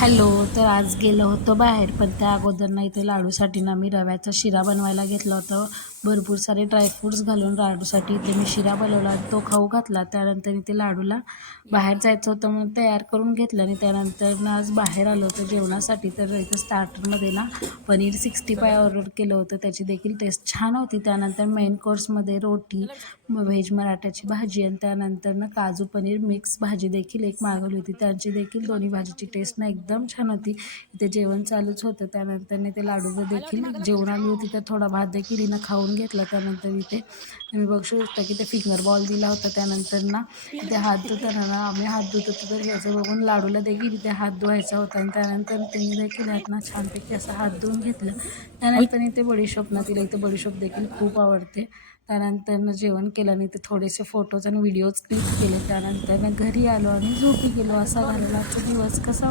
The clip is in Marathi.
हॅलो. तर आज गेलो होतो बाहेर, पण त्या अगोदर ना इथे लाडूसाठी ना मी रव्याचा शिरा बनवायला घेतला होता. भरपूर सारे ड्रायफ्रूट्स घालून लाडूसाठी इथे मी शिरा बनवला आणि तो खाऊ घातला. त्यानंतर इथे लाडूला बाहेर जायचं होतं म्हणून तयार करून घेतलं आणि त्यानंतर ना आज बाहेर आलो होतो जेवणासाठी. तर इथं स्टार्टरमध्ये ना पनीर 65 ऑर्डर केलं होतं. त्याची देखील टेस्ट छान होती. त्यानंतर मेन कोर्समध्ये रोटी, व्हेज मराठ्याची भाजी आणि त्यानंतर ना काजू पनीर मिक्स भाजी देखील एक मागवली होती. त्यांची देखील दोन्ही भाजीची टेस्ट ना एकदम छान होती. इथे जेवण चालूच होतं. त्यानंतर ते लाडू देखील जेवण आली होती, तर थोडा भात देखील हिनं खाऊन घेतला. त्यानंतर इथे तुम्ही बघू शकता की ते फिंगर बॉल दिला होता. त्यानंतर ना इथे हात धुताना ना आम्ही हात धुत होतो, तर ह्याचं बघून लाडूला देखील इथे हात धुवायचा होता आणि त्यानंतर त्यांनी देखील ह्यात ना छानपैकी असा हात धुवून घेतलं. त्यानंतर इथे बडीशोप ना तिला इथे बडीशोप देखील खूप आवडते. त्यानंतर जेवण केलं आणि ते थोडेसे फोटोज आणि व्हिडिओज क्लिक केले. त्यानंतर घरी आलो आणि झोपी गेलो. असा झालेला आजचा दिवस. कसा